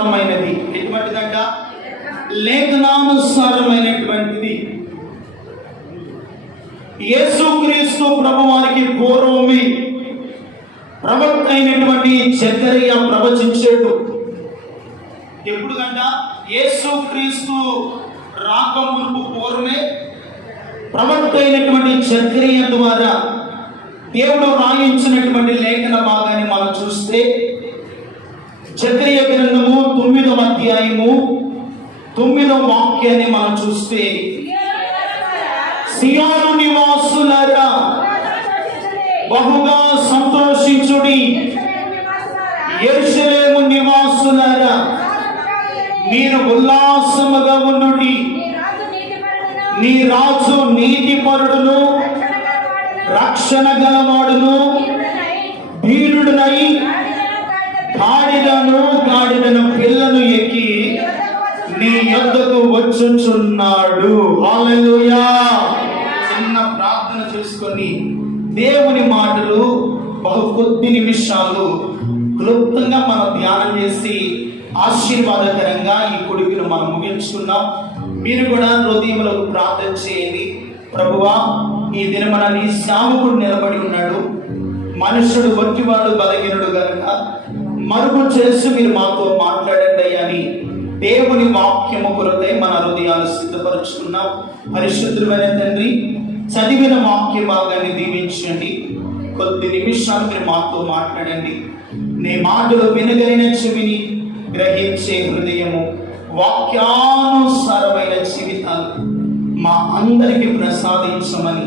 ఎటువంటిదంట? లేఖనానుసారమైనటువంటిది. యేసుక్రీస్తు ప్రభువారికి పూర్వమే ప్రవక్త అయినటువంటి జకరియా ప్రవచించాడు. ఎప్పుడు కంట? యేసుక్రీస్తు రాకముందు పూర్వమే ప్రవక్త అయినటువంటి జకరియా ద్వారా దేవుడు రాయించినటువంటి లేఖన భాగాన్ని మనం చూస్తే, జకరియా గ్రంథము 9వ అధ్యాయము 9వ వాక్యాన్ని మనం చూస్తే, సియోను నివాసులారా బహుగా సంతోషించుడి, యెరూషలేము నివాసులారా మీరు ఉల్లాసముగా ఉండుడి. నీ రాజు నీతిపరుడును రక్షణ గలవాడును ధీరుడునై గాడిదను పిల్లను ఎక్కి నీ యొద్దకు వచ్చుచున్నాడు. హల్లెలూయా. చిన్న ప్రార్థన చేసుకొని దేవుని మాటలు బహు కొద్ది నిమిషాలు క్లుప్తంగా మనం ధ్యానం చేసి ఆశీర్వాదకరంగా ఈ కొడుకును మనం ముగించుకున్నాం. మీరు కూడా హృదయంలో ప్రార్థన చేయండి. ప్రభువా, ఈ దినమన నీ సేవకుడు నిలబడి ఉన్నాడు, మనుషుడు వట్టివాడు బలహీనుడు గనుక మరుగు చేసి మీరు మాతో మాట్లాడండి అని దేవుని వాక్యము కొరకై మన హృదయాలు సిద్ధపరుచుకున్నాం. పరిశుద్ధమైన తండ్రి, చదివిన వాక్య భాగాన్ని దీవించండి. కొద్ది నిమిషాలు మీరు మాతో మాట్లాడండి. నీ మాటలు వినగలిగిన చెవిని, గ్రహించే హృదయము, వాక్యానుసారమైన జీవితాలు మా అందరికి ప్రసాదించమని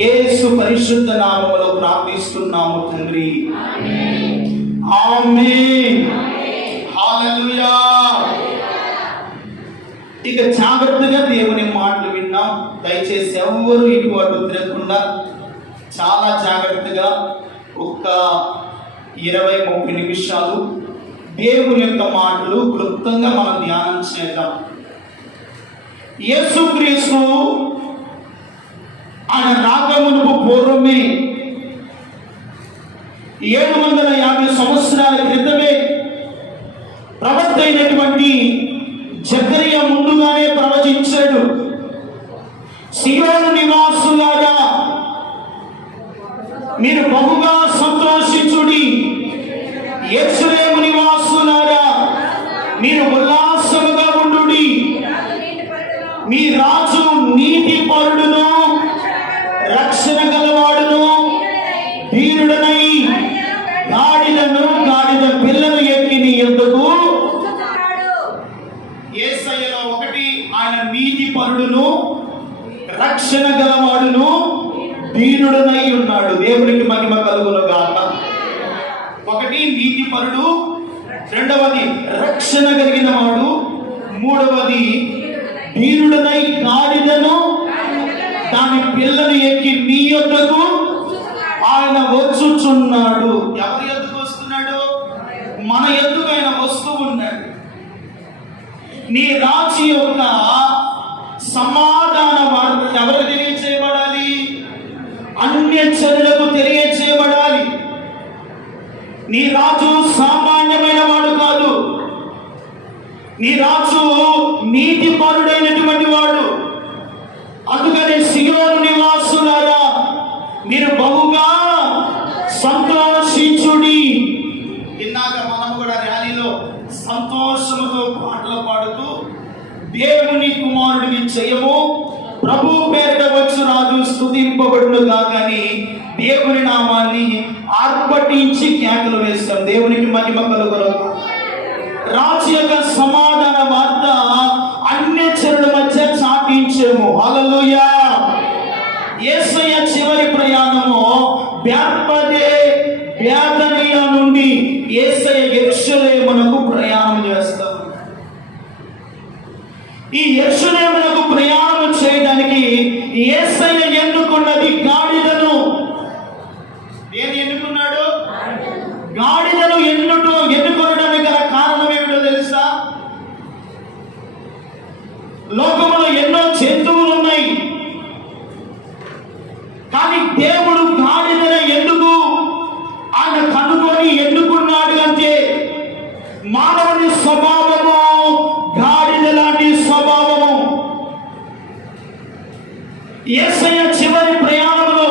యేసు పరిశుద్ధ నామములో ప్రార్థిస్తున్నాము తండ్రి. ఆమేన్. హల్లెలూయా. ఇక జాగ్రత్తగా దేవుని మాటలు విన్నాం. దయచేసి ఎవరు ఇటు అటు తిరగకుండా చాలా జాగ్రత్తగా ఒక 20-30 నిమిషాలు దేవుని యొక్క మాటలు క్లుప్తంగా మనం ధ్యానం చేద్దాం. యేసుక్రీస్తు ఆయన రాకమునకు పూర్వమే 750 సంవత్సరాల క్రితమే ప్రవక్త అయినటువంటి జకరియా ముందుగానే ప్రవచించాడు. సియోను నివాసులారా మీరు బహుగా సంతోషించుడి, యెరూషలేము నివాసులారా మీరు ఉల్లాసముగా ఉండుడి. మీ రాజు నీతిపరుడును రక్షణ గలవాడును ధీరుడనై గాడిద పిల్లను ఎక్కి నీ యొద్దకు. యేసయ్యలో ఒకటి, ఆయన నీతిపరుడును రక్షణ గలవాడును ధీరుడనై ఉన్నాడు. దేవునికి మహిమ కలుగును గాక. ఒకటి నీతిపరుడు, రెండవది రక్షణ కలిగిన వాడు, మూడవది ధీరుడనై గాడిదను దాని పిల్లను ఎక్కి నీ యొద్దకు ఆయన వచ్చుచున్నాడు. ఎవరి యొద్దకు వస్తున్నాడు? మన యొద్దకు ఆయన వస్తూ ఉన్నాడు. నీ రాజు యొక్క సమాధాన వార్త ఎవరికి తెలియచేయబడాలి? అన్యజనులకు తెలియచేయబడాలి. నీ రాజు సామాన్యమైన వాడు కాదు. నీ రాజు నీతిపరుడైనటువంటి వాడు. అందుకని సియోను నివాసులారా మీరు బహుగా సంతోషించుడి. ఇందాక మనం కూడా ర్యాలీలో సంతోషముతో పాటలు పాడుతూ దేవుని కుమారుడికి జయము, ప్రభు పేరిట వచ్చు రాజు స్తుతింపబడును గాకని దేవుని నామాన్ని ఆర్భటించి కేకలు వేస్తాం. దేవునికి మహిమ కలుగును. రాజు యొక్క సమాధాన వార్త అన్యజనుల మధ్య చాటించేము. హల్లెలూయా. యేసయ్య చివరి ప్రయాణము బేతనియా నుండి యేసయ్య యెరూషలేమునకు ప్రయాణం చేస్తారు. ఈ యెరూషలేమునకు ప్రయాణం చేయడానికి యేసయ్య ఎన్నుకున్నది గాడిదను. ఏది ఎన్నుకున్నాడు? గాడిదను ఎన్నుకోవడం స్వభావము గాడిద లాంటి స్వభావము. యేసయ్య చివరి ప్రయాణంలో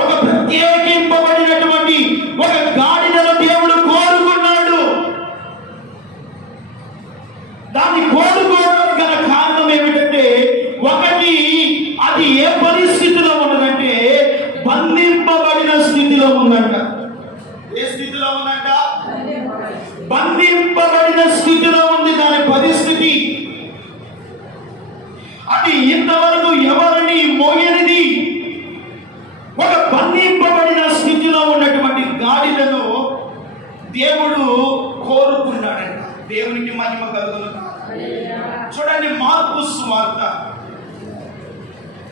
ఒక ప్రత్యేకింపబడినటువంటి ఒక గాడిదను దేవుడు కోరుకున్నాడు. దాన్ని కోరుకోవడానికి గల కారణం ఏమిటంటే, ఒకటి, అది ఏ పరిస్థితిలో ఉన్నదంటే బంధింపబడిన స్థితిలో ఉందంట. ఏ స్థితిలో ఉందంట? బంధింపబడిన స్థితిలో ఉంది దాని పరిస్థితి. అది ఇంతవరకు ఎవరిని మోయనిది. ఒక బంధింపబడిన స్థితిలో ఉన్నటువంటి గాడిదను దేవుడు కోరుకున్నాడంట. దేవునికి మహిమ కలుగును. చూడండి, మార్కు సువార్త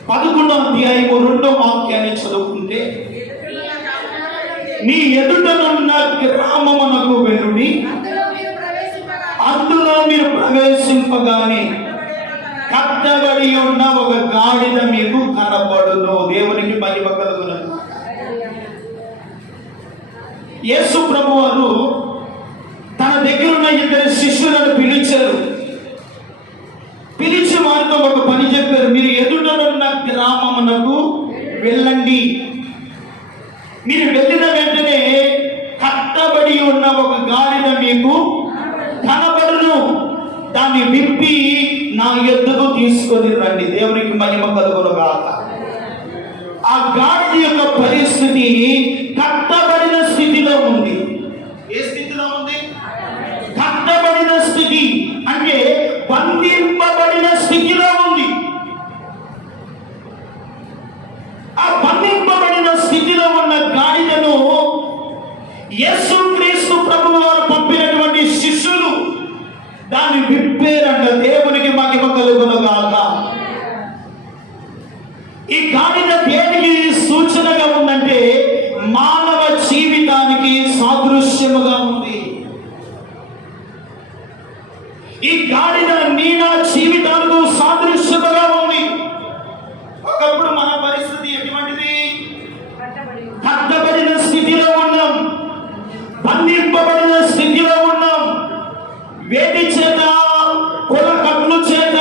11వ అధ్యాయము 2వ వాక్యాన్ని చదువుకుంటే, మీ ఎదుటనున్న గ్రామమునకు వెళ్ళుడి, అందులో మీరు ప్రవేశింపగానే కట్టబడి ఉన్న ఒక గాడిద మీకు కనబడును. దేవునికి మహిమ కలుగును. యేసు ప్రభువారు తన దగ్గర ఉన్న 2 శిష్యులను పిలిచారు. పిలిచి వారితో ఒక పని చెప్పారు. మీరు ఎదుటనున్న గ్రామమునకు వెళ్ళండి. మీరు వెళ్ళిన వెంటనే కట్టబడి ఉన్న ఒక గాడిద మీకు కనబడును. దాన్ని విప్పి నా యొద్దకు తీసుకొని రండి. దేవునికి మహిమ కలుగును గాక. ఆ గాడిద యొక్క పరిస్థితి కట్టబడిన స్థితిలో ఉంది. ఏ స్థితిలో ఉంది? కట్టబడిన స్థితి అంటే బంధింపబడిన స్థితిలో ఉంది. ఆ బంధింపబడిన స్థితిలో ఉన్న గాడిదను యేసుక్రీస్తు ప్రభువు వారు పంపినటువంటి శిష్యులు దాన్ని విప్పారంట. దేవునికి మహిమ కలుగును గాక. ఈ గాడిద దేనికి సూచనగా ఉందంటే మానవ జీవితానికి సాదృశ్యముగా ఉంది. ఈ గాడిద నీ నా జీవితాలకు సాదృశ్యముగా ఉంది. ఒకప్పుడు మన పరిస్థితి ఎటువంటిది? కట్టబడిన స్థితిలో ఉన్నాం, బంధింపబడిన స్థితిలో ఉన్నాం. వేటి చేత, కుల కట్లు చేత,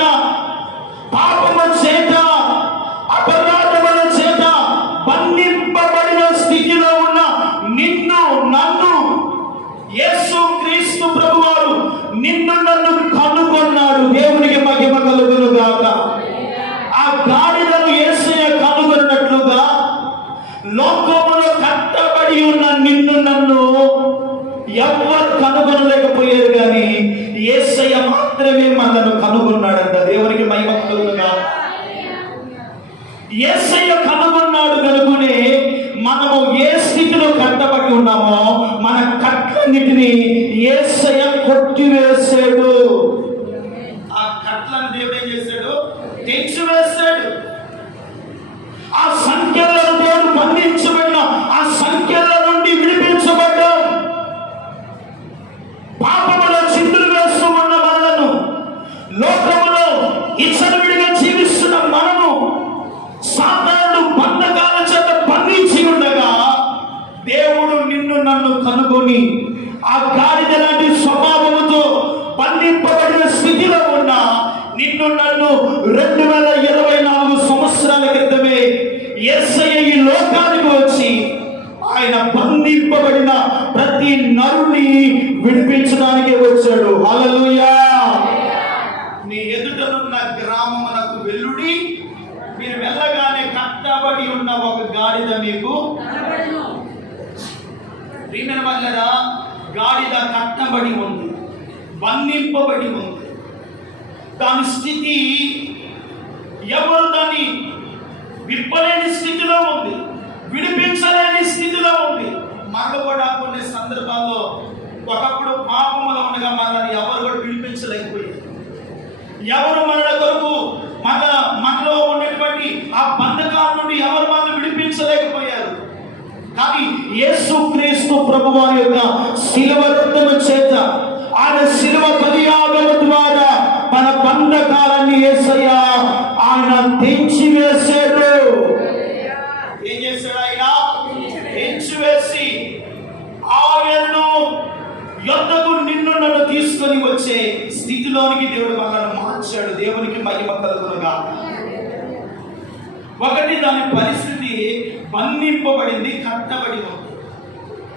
పాపము చేత, అపరాధముల చేత బంధింపబడిన స్థితిలో ఉన్న నిన్ను నన్ను యేసుక్రీస్తు ప్రభువారు నిన్ను నన్ను కనుగొన్నాడు. దేవునికి మహిమ కలుగును గాక. ఆ గాడిదను యేసయ్య కనుగొన్నట్లుగా లోకములో కట్టబడి ఉన్న నిన్ను నన్ను ఎవ్వరు కనుగొనలేకపోయారు, కానీ యేసయ్య మాత్రమే మనను కనుగొన్నాడంట. దేవునికి మహిమ కలుగును గాక. యేసయ్య కనుగొన్నాడు కనుకునే మనము ఏ స్థితిలో కట్టబడి ఉన్నామో మన కట్లన్నిటిని యేసయ్య కొట్టివేశాడు. ఆ కట్లను దేవుడు ఏం చేశాడు? తెచ్చివేశాడు. ఆ సంఖ్యలను దేవుడు బంధించబడిన ఆ సంఖ్యల నుండి విడిపించబడ్డాం. పాపములో చిందులు వేస్తూ ఉన్న మనలను, లోకములో ఇచ్చలవిడిగా జీవిస్తున్న మనము సాతాను బంధకాల చేత బంధించి ఉండగా దేవుడు నిన్ను నన్ను కనుగొని ఆ గాడిద లాంటి స్వభావముతో బంధింపబడిన స్థితిలో ఉన్న నిన్ను నన్ను 2024 సంవత్సరాల క్రితమే యేసయ్య ఈ లోకానికి వచ్చి ఆయన బంధింపబడిన ప్రతి నరుని విడిపించడానికి వచ్చాడు. హల్లెలూయా. నీ ఎదుటనున్న గ్రామమునకు వెళ్ళుడి, మీరు వెళ్ళగానే కట్టబడి ఉన్న ఒక గాడిద మీకు ప్రియమైన వాళ్ళరా, గాడిద కట్టబడి ఉంది, బంధింపబడి ఉంది. దాని స్థితి ఎవరు దాన్ని విప్పలేని స్థితిలో ఉంది, విడిపించలేని స్థితిలో ఉంది. మనకు కూడా కొన్ని సందర్భాల్లో ఒకప్పుడు పాపములో ఉండగా మనల్ని ఎవరు కూడా విడిపించలేకపోయారు. ఎవరు మన కొరకు మనలో ఉన్నటువంటి ఆ బంధకాల నుండి ఎవరు మనల్ని విడిపించలేకపోయారు. కానీ యేసుక్రీస్తు ప్రభువారి యొక్క శిలువ రక్తము చేత, ఆయన శిలువ బలియాగము ద్వారా మన బంధకాలన్నీ యేసయ్య ఆయన తెంచివేశాడు. ఏం చేశాడు? ఆయన తెంచివేసి ఆయన్ను యొద్దకు నిన్ను నన్ను తీసుకొని తీసుకొని వచ్చే స్థితిలోనికి దేవుడు మనల్ని మార్చాడు. దేవునికి మహిమ కలుగునుగా. ఒకటి, దాని పరిస్థితి బంధింపబడింది, కట్టబడి ఉంది.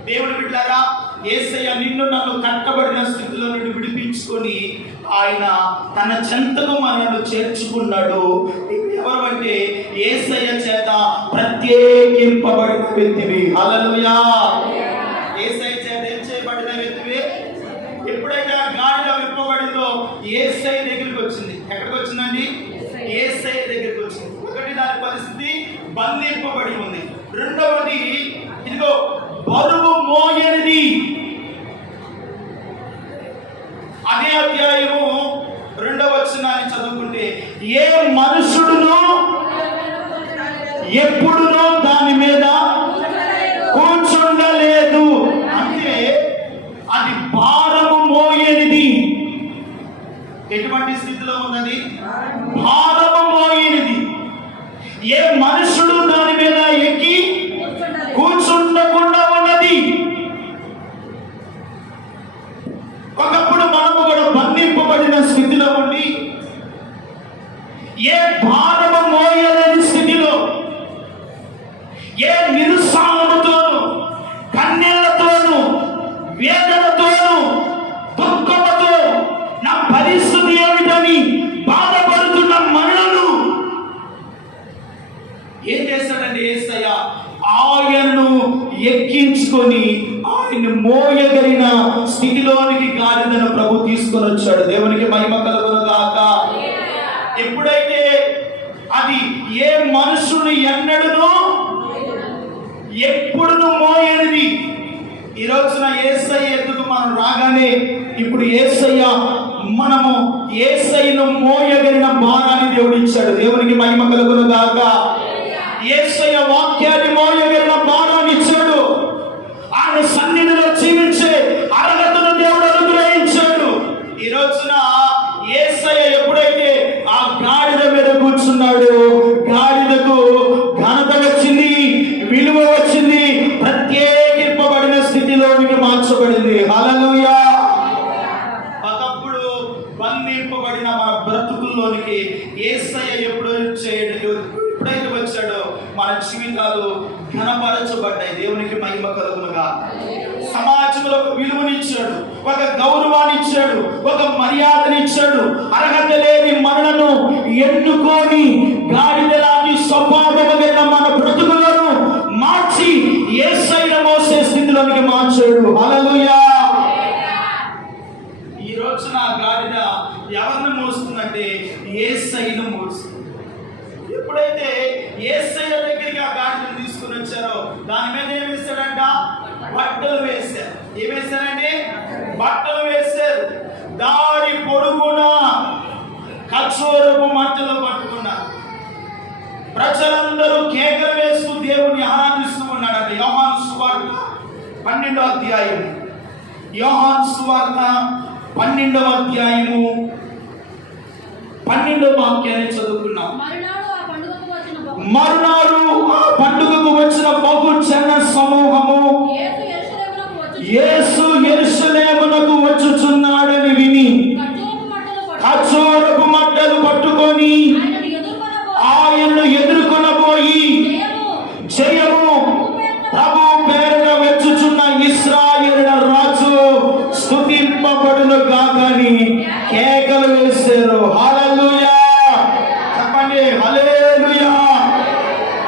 దేవుడు బిడ్డలారా, యేసయ్య నిన్ను నన్ను కట్టబడిన స్థితిలో నుండి విడిపించుకొని ఆయన తన చెంతకు మనల్ని చేర్చుకున్నాడు. ఎవరు అంటే యేసయ్య చేత ప్రత్యేకింపబడిన వ్యక్తివి. హల్లెలూయా. యేసయ్య చేత ఏం చేయబడిన వ్యక్తివి? ఎప్పుడైతే ఆ గాడిద విప్పబడిందో యేసయ్య దగ్గరికి వచ్చింది. ఎక్కడికి వచ్చిందండి? యేసయ్య దగ్గరికి వచ్చింది. ఒకటి, దాని పరిస్థితి బంధింపబడి ఉంది. రెండవది, ఇదిగో బరువు మోయనిది. అదే అధ్యాయము 2వ వచనాన్ని చదువుకుంటే, ఏ మనుషుడును ఎప్పుడునో దాని మీద కూర్చుండలేదు. అంటే అది భారము మోయనిది. ఎటువంటి స్థితిలో ఉన్నది? భారము మోయనిది. ఏ మనుషుడు దాని మీద ఎక్కి కూర్చుండకుండా ఉన్నది. ఒకప్పుడు మనము కూడా బంధింపబడిన స్థితిలో ఉండి ఏ భారము మోయలేని స్థితిలో, ఏ నిరుత్సాహముతోను, కన్నీళ్లతోను, వేదనతోను, దుఃఖముతో నా పరిస్థితి ఏమిటని బాధపడుతున్న మనలను ఏం చేస్తాడండి యేసయ్య? ఆయన్ను ఎక్కించుకొని ఆయన మోయగలిగిన స్థితిలోనికి గాడిదను ప్రభు తీసుకొని వచ్చాడు. దేవునికి మహిమ కలుగును గాక. ఎప్పుడైతే అది ఏ మనుషుని ఎన్నడను ఎప్పుడును మోయనిది. ఈ రోజున యేసయ్య ఎద్దుకు మనం రాగానే ఇప్పుడు యేసయ్య మనము యేసయ్యను మోయగలిగిన భారాన్ని దేవుడు ఇచ్చాడు. దేవునికి మహిమ కలుగును గాక. యేసయ్య వాక్యాన్ని మోయగలిగిన భారాన్ని ఇచ్చాడు. ఆయన సన్నిధిలో జీవించే అర్హతను దేవుడు అనుగ్రహించాడు. ఈ రోజున యేసయ్య ఎప్పుడైతే ఆ గాడిద మీద కూర్చున్నాడు, గాడిదకు ఘనత వచ్చింది, విలువ వచ్చింది, ప్రత్యేకింపబడిన స్థితిలోనికి మార్చబడింది. హల్లెలూయా. ఒకప్పుడు బంధింపబడిన మన బ్రతుకుల్లోనికి యేసయ్య ఎప్పుడైతే వచ్చాడో మన జీవితాలు ఘనపరచబడ్డాయి. దేవునికి మహిమ కలుగునుగా. సమాజంలో ఒక విలువనిచ్చాడు, ఒక గౌరవాన్ని ఇచ్చాడు, ఒక మర్యాదనిచ్చాడు. అర్హత లేని మనలను ఎన్నుకొని గాడిదలాంటి స్వభావమైన మన బ్రతుకులను మార్చి యేసయ్యను మోసే స్థితిలోనికి మార్చాడు. హల్లెలూయా. ఈ రోజున గాడిద ఎవరిని మోస్తుందంటే యేసయ్యను మోస్తుంది. ఎప్పుడైతే యేసయ్య దగ్గరికి ఆ గాడిదను తీసుకుని వచ్చారో దాని మీద ఏం వేశాడంట? బట్టలు వేశారు. ఏం వేశారండి? బట్టలు వేశారు. దారి పొడుగున ఖర్జూరపు మట్టలు పట్టుకున్నారు. ప్రజలందరూ కేకలు వేస్తూ దేవుని ఆరాధిస్తూ ఉన్నాడు. యోహాను సువార్త 12వ అధ్యాయం. యోహాను సువార్త 12వ అధ్యాయము 12వ వాక్యాన్ని చదువుకున్నాం. మరునాడు ఆ పండుగకు వచ్చిన బహు జన సమూహము యేసు యెరూషలేమునకు వచ్చుచున్నాడని విని ఖర్జూరపు మట్టలు పట్టుకొని ఆయన్ను ఎదుర్కొనబోయి, జయము ప్రభు పేరున వచ్చుచున్న ఇశ్రాయేలు రాజు స్తుతింపబడును గాకని కేకలు వేశారు. హల్లెలూయా. చెప్పండి హల్లెలూయా.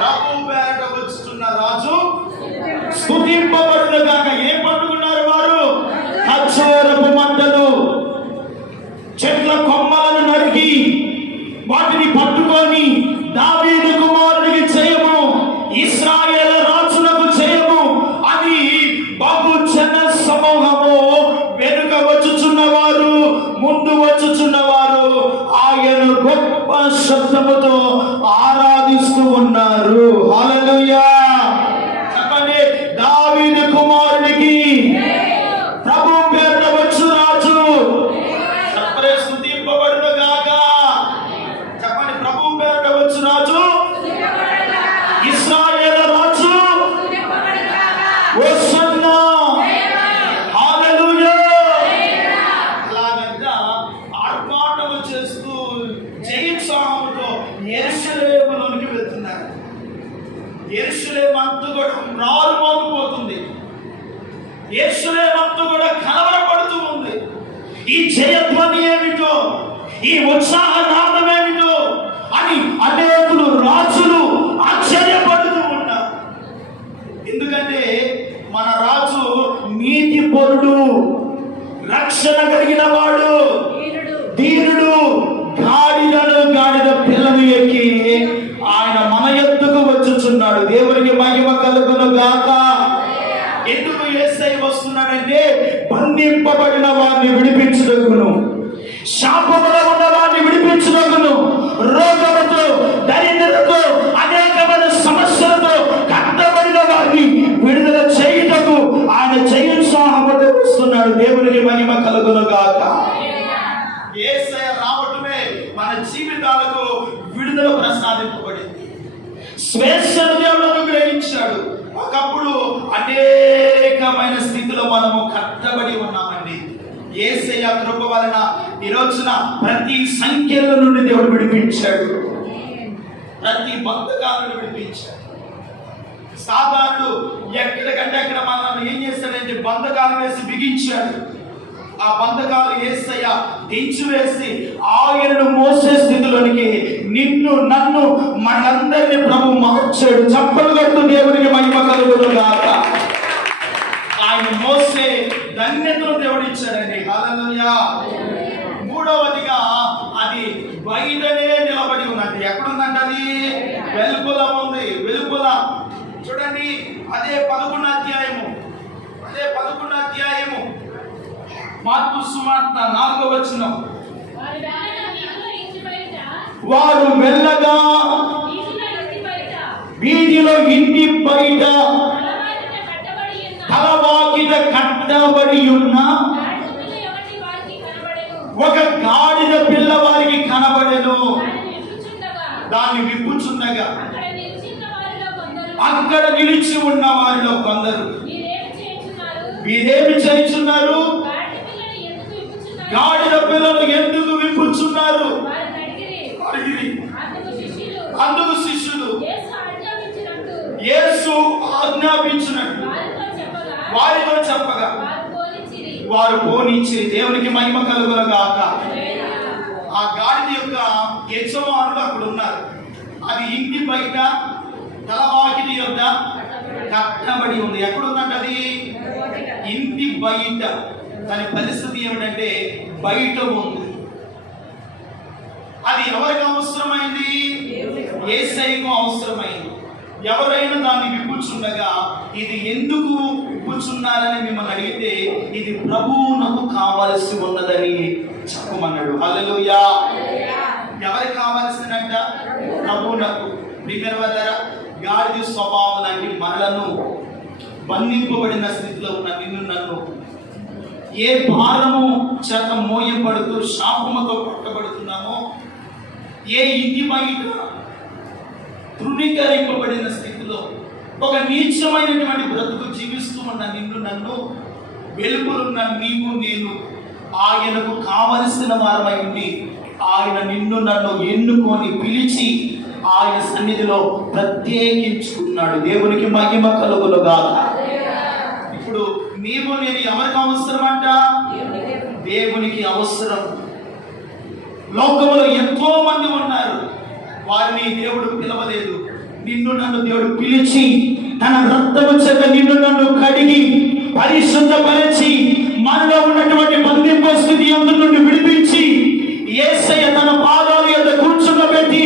ప్రభు పేరున వచ్చుచున్న రాజు స్తుతింపబడును గాక. ఏం పట్టుకున్నారు వారు? ఖర్జూరపు మట్టలు. చెట్ల కొమ్మలను నరికి వాటిని పట్టుకొని దావీదు కుమారుడికి జయము, ఇశ్రాయేలు రాజులకు జయము అని బహు జన సమూహము వెనుక వచ్చుచున్నవారు, ముందు వచ్చుచున్నవారు ఆయన గొప్ప శబ్దముతో ఆరాధిస్తూ ఉన్నారు. హల్లెలూయా. చెప్పండి దావీదు కుమారుడికి ప్రభు పేరున వచ్చు రాజు స్తుతింపబడును గాక. చెప్పండి ప్రభు పేరున వచ్చు రాజు, ఇశ్రాయేలు రాజు హోసన్నా. హల్లెలూయా. అలాగ యెరూషలేములోనికి వెళ్తున్నారు. యెరూషలేము అంతా కూడా మారుమోగిపోతుంది. యెరూషలేము అంతా కూడా కలవరపడుతూ ఉంది. ఈ జయధ్వని ఏమిటో, ఈ ఉత్సాహనాదం ఏమిటో అని అనేకులు రాజులు ఆశ్చర్యపడుతూ ఉన్నారు. ఎందుకంటే మన రాజు నీతిపరుడు, రక్షణ కలిగిన వాడు, దీనుడు, గాడిద పిల్లను ఎక్కి ఆయన మన యొద్దకు వచ్చుచున్నాడు. దేవునికి మహిమ కలుగును గాక. ఎందుకు యేసయ్య వస్తున్నాడంటే బంధింపబడిన వారిని విడిపించుటకును, శాపములో ఉన్న వారిని విడిపించుటకును, రోగముతో, దరిద్రతతో, అనేకమైన సమస్యలతో కట్టబడిన వారిని విడుదల చేయుటకు ఆయన జయోత్సాహముతో వస్తున్నాడు. దేవునికి మహిమ కలుగును గాక. యేసయ్య రావటమే మన జీవితాలకు విడుదల ప్రసాదింపబడింది. స్వేచ్ఛను దేవుడు అనుగ్రహించాడు. ఒకప్పుడు అనేకమైన స్థితిలో మనము కట్టబడి ఉన్నామండి. యేసయ్య కృప వలన ఈ రోజున ప్రతి సంఖ్యల నుండి దేవుడు విడిపించాడు. ప్రతి బంధకాలను విడిపించాడు. సాధారణుడు ఎక్కడికంటే అక్కడ మనం ఏం చేస్తాడంటే బంధకాలు వేసి బిగించాడు. ఆ బంధకాలు యేసయ్య తెంచివేసి ఆయనను మోసే స్థితిలోనికి నిన్ను నన్ను మనందరినీ ప్రభు మార్చాడు. చప్పలు కొట్టు దేవునికి మహిమ కలుగును గాక. ఆయన మోసే ధన్యతను దేవుడు ఇచ్చాడండి. హల్లెలూయా. మూడవదిగా అది బయటనే నిలబడి ఉన్నది. ఎక్కడుందంటే అది వెలుపల ఉంది. వెలుపల చూడండి. అదే 11వ అధ్యాయము మార్కు సువార్త 4వ వచనం. వారు వెళ్ళగా వీధిలో ఇంటి బయట తలవాకిట కట్టబడి ఉన్న ఒక గాడిద పిల్ల వారికి కనబడెను. దాన్ని విప్పుచుండగా అక్కడ నిలిచి ఉన్న వారిలో కొందరు వీరేమి చేయుచున్నారు? గాడిద పిల్లలు ఎందుకు విప్పుచున్నారు? అందుకు శిష్యులు యేసు ఆజ్ఞాపించినట్టు వారితో చెప్పగా వారు పోనిచ్చి. దేవునికి మహిమ కలుగును గాక. ఆ గాడిద యొక్క యజమానులు అక్కడ ఉన్నారు. అది ఇంటి బయట తలవాకిలి యొద్ద కట్టబడి ఉంది. ఎక్కడుందంటే అది ఇంటి బయట. దాని పరిస్థితి ఏమిటంటే బయట ఉంది. అది ఎవరికి అవసరమైంది? యేసయ్యకు అవసరమైంది. ఎవరైనా దాన్ని విప్పుచుండగా ఇది ఎందుకు విప్పుచున్నారని మిమ్మల్ని అడిగితే ఇది ప్రభువునకు కావలసి ఉన్నదని చెప్పమన్నాడు. హల్లెలూయా. ఎవరికి కావాల్సినంట? ప్రభువునకు. ప్రియమైన గాడిద స్వభావం లాంటి మనలను బంధింపబడిన స్థితిలో ఉన్న నిన్ను నన్ను ఏ భారము చేత మోయబడుతూ శాపముతో పట్టబడుతున్నామో, ఏ ఇంటి బయట తృణీకరింపబడిన స్థితిలో ఒక నీచమైనటువంటి బ్రతుకు జీవిస్తూ ఉన్న నిన్ను నన్ను వెలుగులున్న నీవు నేను ఆయనకు కావలసిన వారమై ఉండి ఆయన నిన్ను నన్ను ఎన్నుకొని పిలిచి ఆయన సన్నిధిలో ప్రత్యేకించుకున్నాడు. దేవునికి మహిమ కలుగును గాక. ఇప్పుడు నీవు నేను ఎవరికి అవసరం అంట? దేవునికి అవసరం. లోకంలో ఎంతో మంది ఉన్నారు, వారిని దేవుడు పిలవలేదు. నిన్ను నన్ను దేవుడు పిలిచి తన రక్తము చేత నిన్ను నన్ను కడిగి పరిశుద్ధపరిచి మనలో ఉన్నటువంటి బంధింపు స్థితి అందు నుండి విడిపించి యేసయ్య తన పాదాల యొద్ద కూర్చుండబెట్టి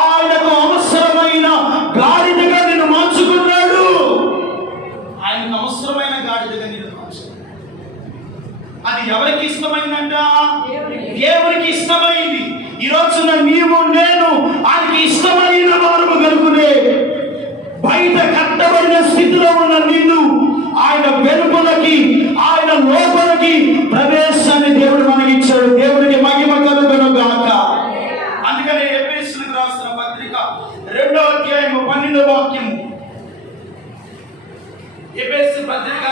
ఆయనకు అవసరమైన గాడిదగా నిన్ను మార్చుకున్నాడు. ఆయనకు అవసరమైన గాడిదగా నిన్ను మార్చుకున్నాడు. అది ఎవరికి ఇష్టమైందంట? దేవునికి ఇష్టమైంది. ఈ రోజున నీవు నేను ఆయనకి ఇష్టమైన వారము కనుకునే బయట కట్టబడిన స్థితిలో ఉన్న నిన్ను ఆయన వెలుపలకి ఆయన లోపలికి ప్రవేశాన్ని దేవుడు మనకి ఇచ్చాడు. దేవుడికి మహిమ కలుగును గాక. అందుకని ఎఫెసీయులకు రాసిన పత్రిక 2వ అధ్యాయము 12వ వాక్యం. ఎఫెసీ పత్రిక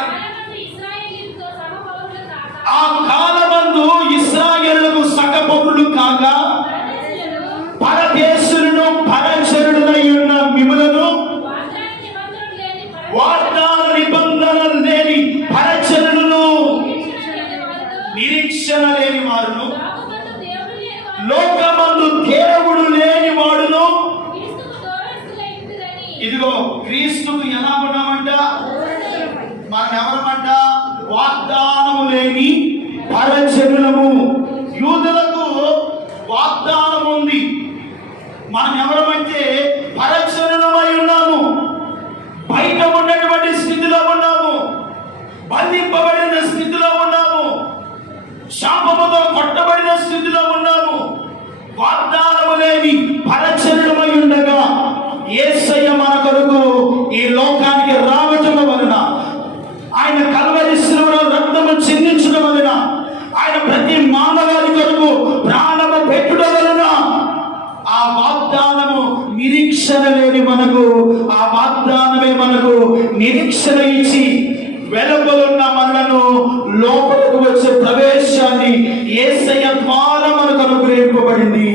ఆ కాలమందు ఇశ్రాయేలులకు సగపౌరులు కాగా పరదేశులను లేని వారును, లోకమందు దేవుడు లేని వాడును. ఇదిగో క్రీస్తుకు ఎలా ఉన్నామంట? మనం ఎవరమంట? వాగ్దానము లేని పరజనులము. యూదులకు వాగ్దానం ఉంది, మనం ఎవరమంటే పరజనులమై ఉన్నాము. బయట ఉన్నటువంటి స్థితిలో ఉన్నాము, బంధింపబడిన స్థితిలో ఉన్నాము, శాపముతో కొట్టబడిన స్థితిలో ఉన్నాము. వాగ్దానము లేని పరజనులమై ఉండగా యేసయ్య మన కొరకు ఈ లోకానికి రావటం వలన, ఆయన కల్వరి శిలువలో రక్తము చిందించడం వలన, ఆయన ప్రతి మానవాళి కొరకు ప్రాణము పెట్టుట వలన ఆ వాగ్దానము నిరీక్షణ లేని మనకు, ఆ వాగ్దానమే మనకు నిరీక్షణ ఇచ్చి వెలుపలున్న మనలను లోపలకు వచ్చే ప్రవేశాన్ని యేసయ్య ద్వారా మనకు అనుగ్రహింపబడింది.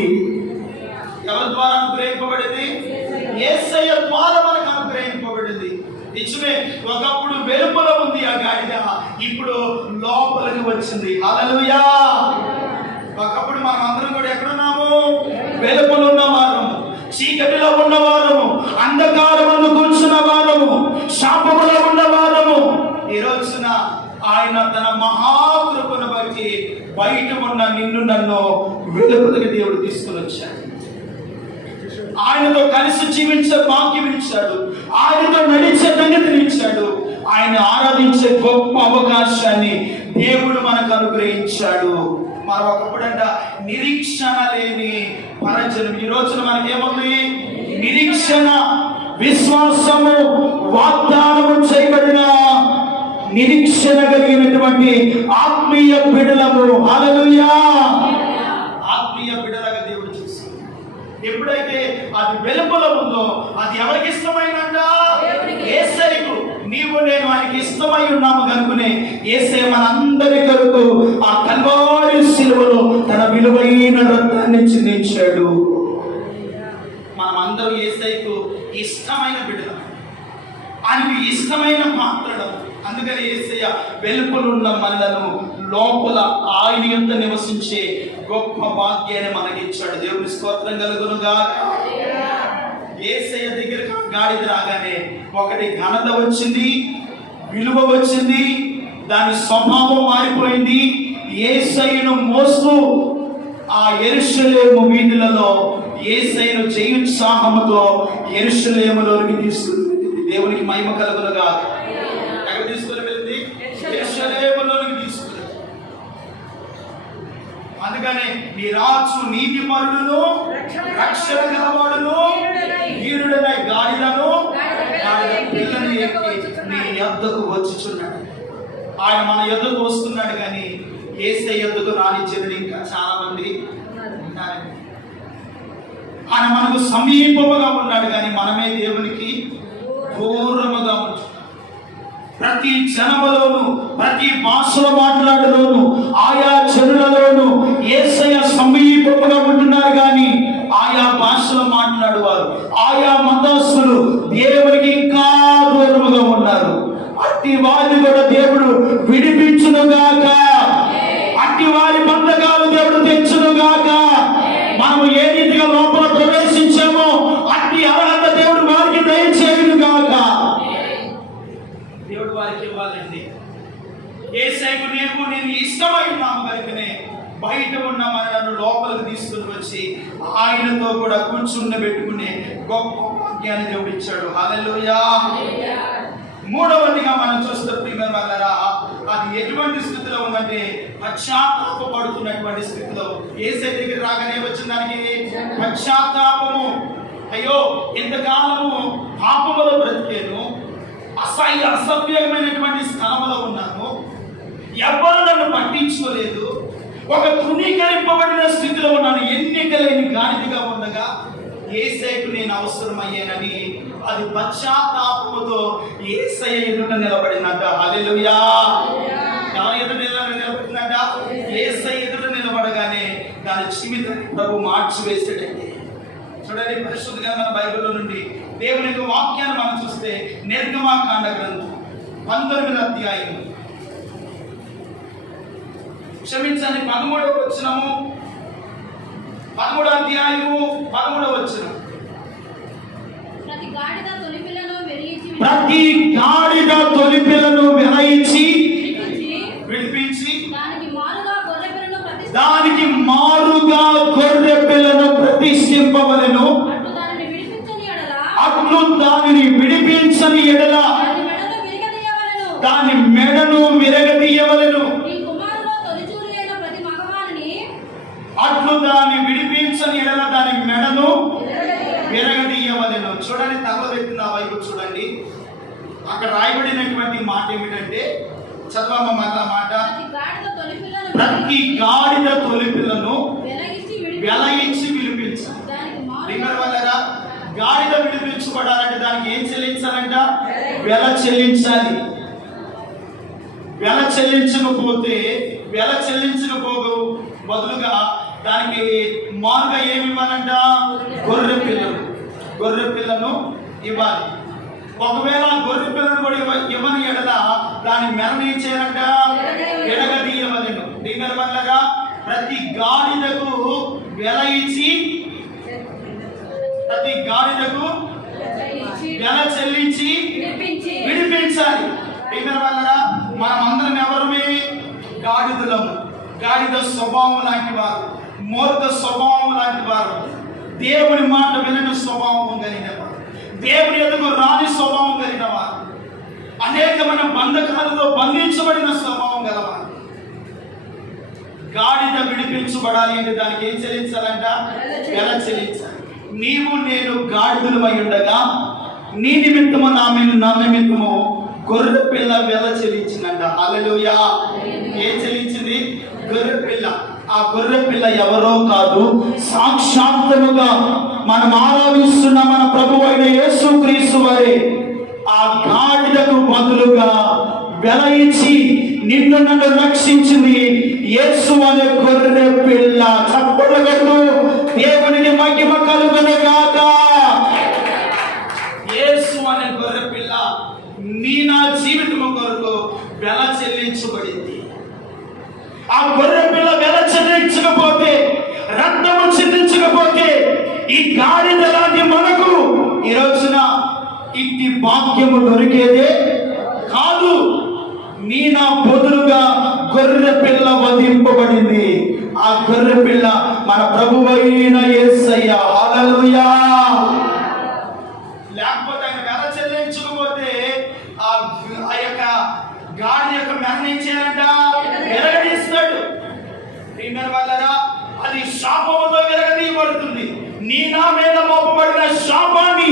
ఎవరి ద్వారా అనుగ్రహింపబడింది? యేసయ్య ద్వారా మనకు అనుగ్రహింపబడింది. నిజమే, ఒకప్పుడు వెలుపల ఉంది ఆ గాడిద, ఇప్పుడు లోపలికి వచ్చింది. హల్లెలూయా. ఒకప్పుడు మనం అందరం కూడా ఎక్కడున్నాము? వెలుపల ఉన్నవారము, చీకటిలో ఉన్నవారము, అంధకారమందు కూర్చున్న వారము, శాపములో ఉన్నవారము. ఈ రోజున ఆయన తన మహాకృపను బట్టి బయట ఉన్న నిన్ను నన్ను వెలుపలికి దేవుడు తీసుకుని వచ్చాడు. ఆయనతో కలిసి జీవించే భాగ్యం ఇచ్చాడు, ఆయనతో నడిచే సంగతిని ఇచ్చాడు, ఆయన ఆరాధించే గొప్ప అవకాశాన్ని దేవుడు మనకు అనుగ్రహించాడు. మనం ఒకప్పుడంట నిరీక్షణ లేని పరజనం. ఈ రోజున మనకేముంది? నిరీక్షణ, విశ్వాసము, వాగ్దానము చేయబడిన నిరీక్షణ కలిగినటువంటి ఆత్మీయ బిడ్డలము. హల్లెలూయా. ఆత్మీయ బిడ్డలుగా దేవుడు చూస్తాడు. ఎప్పుడైతే అది వెలుపల ఉందో అది ఎవరికి ఇష్టమైనంట? యేసయ్యకు. నీవు నేను ఆయనకి ఇష్టమై ఉన్నాము కనుకనే యేసయ్య మనందరి కొరకు ఆ కల్వారి శిలువలో తన విలువైన రక్తాన్ని చిందించాడు. మనమందరం యేసయ్యకు ఇష్టమైన బిడ్డలం, ఆయనకు ఇష్టమైన పాత్రలం. అందుకని యేసయ్య వెలుపలున్న మనలను లోపల ఆయన యందు నివసించే గొప్ప భాగ్యాన్ని మనకిచ్చాడు. దేవుని స్తోత్రం కలుగునుగా. యేసయ్య దగ్గరికి గాడిద రాగానే ఒకటి ఘనత వచ్చింది, విలువ వచ్చింది, దాని స్వభావం మారిపోయింది. యేసయ్యను మోస్తూ ఆ యెరూషలేము వీధులలో యేసయ్యను జయోత్సాహముతో యెరూషలేములోకి తీసుకుని దేవునికి మహిమ కలుగునుగా. ఎక్కడ తీసుకుని వెళ్ళింది? యెరూషలేములోకి తీసుకుని. అందుకనే నీ రాజు నీతిపరుడును రక్షణ గలవాడును వీరుడనై గాడిదను పిల్లని ఎక్కి నీ యొద్దకు వచ్చుచున్నాడు. ఆయన మన యొద్దకు వస్తున్నాడు, కానీ యేసయ్య యొద్దకు రానిచ్చేది ఇంకా చాలా మంది ఉన్నారు. ఆయన మనకు సమీపముగా ఉన్నాడు, కానీ మనమే దేవునికి దూరముగా ఉంటున్నాం. ప్రతి జనములోను, ప్రతి భాషలో మాట్లాడలోను, ఆయా జనులలోను యేసయ్య సమీపముగా ఉంటున్నారు, కానీ ఆయా భాషలో మాట్లాడువారు, ఆయా మతస్థులు దేవునికి ఇంకా దూరముగా ఉన్నారు. అట్టి వారిని కూడా దేవుడు విడిపించునుగాక, అట్టి వారి బంధకాలు దేవుడు తెచ్చునుగాక. మనము ఏ రీతిగా లోపల ప్రవేశించామో అట్టి అర్హత దేవుడు వారికి దయచేయునుగాక. దేవుడు వారికి ఇవ్వాలండి. యేసయ్యకు నీవు నేను ఇష్టమై ఉన్నాము కనుకనే బయట ఉన్న మనలను లోపలికి తీసుకుని వచ్చి ఆయనతో కూడా కూర్చుండబెట్టుకునే గొప్ప భాగ్యాన్ని దేవుడు ఇచ్చాడు. హల్లెలూయా. మూడవదిగా మనం చూస్తే ప్రియమైన వాళ్ళారా, అది ఎటువంటి స్థితిలో ఉందంటే పశ్చాత్తాపడుతున్నటువంటి స్థితిలో. యేసయ్య దగ్గర రాగానే వచ్చిన దానికి పశ్చాత్తాపము. అయ్యో, ఇంతకాలము పాపములో బ్రతికేను, అసభ్యమైనటువంటి స్థలంలో ఉన్నాను, ఎవరు నన్ను పట్టించుకోలేదు, ఒక తృణీకరింపబడిన స్థితిలో ఉన్నాను, ఎన్నిక లేని గాడిదగా ఉండగా యేసయ్యకు నేను అవసరమయ్యానని అది పశ్చాత్తాపముతో యేసయ్య ఎదుట నిలబడినట్ట. హల్లెలూయా. ఎవరి ఎదుట నిలబడినట్ట? యేసయ్య ఎదుట నిలబడగానే దాని జీవితాన్ని ప్రభు మార్చివేసాడండి. చూడండి, పరిశుద్ధ గ్రంథం బైబిల్లో నుండి దేవుని యొక్క వాక్యాన్ని మనం చూస్తే నిర్గమకాండ గ్రంథం 19వ అధ్యాయం క్షమించండి 13వ వచనము, 13వ అధ్యాయము 13వ వచనం. ప్రతి గాడిద తొలి పిల్లను వెలయించి విడిపించి దానికి మారుగా గొర్రె పిల్లను ప్రతిష్ఠింపవలెను. అట్లు దానిని విడిపించని ఎడల దాని మెడను విరగదీయవలెను. అట్లు దాన్ని విడిపించని ఎడల దాని మెడను విరగదీయవలెను. చూడండి, తగలబెట్టిన వైపు చూడండి. అక్కడ రాయబడినటువంటి మాట ఏమిటంటే, చదవమ్మ మాట. ప్రతి గాడిద తొలి పిల్లను వెలయించి విడిపించాలి. గాడిద విడిపించబడాలంటే దానికి ఏం చెల్లించాలంట? వెల చెల్లించాలి. వెల చెల్లించకపోదు బదులుగా దానికి మారుగా ఏమి ఇవ్వాలంట? గొర్రె పిల్లను ఇవ్వాలి. ఒకవేళ గొర్రె పిల్లను కూడా ఇవ్వని ఎడల దాని మెరణ ఏం చేయాలంట? విరగదీయవలెను. దీని వల్లగా ప్రతి గాడిదకు వెల ఇచ్చి, ప్రతి గాడిదకు వెల చెల్లించి విడిపించాలి. దీని వల్ల మనం అందరం ఎవరమే? గాడిదలము. గాడిద స్వభావం లాంటి వారు, మూర్ఖ స్వభావం లాంటి వారు, దేవుని మాట వినని స్వభావం కలిగిన వారు, దేవుని ఎదుగు రాని స్వభావం కలిగిన వారు, అనేకమైన బంధకాలతో బంధించబడిన స్వభావం గలవారు. గాడిద విడిపించబడాలి అంటే దానికి ఏం చెల్లించాలంట? వెల చెల్లించాలి. నీవు నేను గాడిదలమై ఉండగా నీ నిమిత్తము నా నిమిత్తము గొర్రె పిల్ల వెల చెల్లించిందంట. హల్లెలూయా. ఏం చెల్లించింది? గొర్రె పిల్ల. ఆ గొర్రె పిల్ల ఎవరో కాదు, సాక్షాత్తుగా మనం ఆరాధిస్తున్న మన ప్రభువు అయిన యేసుక్రీస్తు వారే. ఆ గాడిదకు బదులుగా వెల ఇచ్చి నిన్ను నన్ను రక్షించింది యేసు అనే గొర్రె పిల్ల. చప్పట్లు కొట్టు, దేవునికి మహిమ కలుగునుగాక. యేసు అనే గొర్రె పిల్ల నా జీవితం కొరకు వెల చెల్లించబడింది. ఆ గొర్రె పిల్ల వెల చెల్లించకపోతే, రక్తము చిందించకపోతే ఈ గాడిద లాంటి మనకు ఈ రోజున ఇట్టి భాగ్యము దొరికేదే కాదు. నా బదులుగా గొర్రె పిల్ల వధింపబడింది. ఆ గొర్రె పిల్ల మన ప్రభువైన యేసయ్య. హల్లెలూయా. లేకపోతే ఆయన వెల చెల్లించకపోతే ఆ యొక్క గాడి యొక్క మెరణ ఏం చేయాలంట? విరగదీస్తాడు. వల్లరా అది శాపముతో విరగదీయబడుతుంది. నా మీద మోపబడిన శాపాన్ని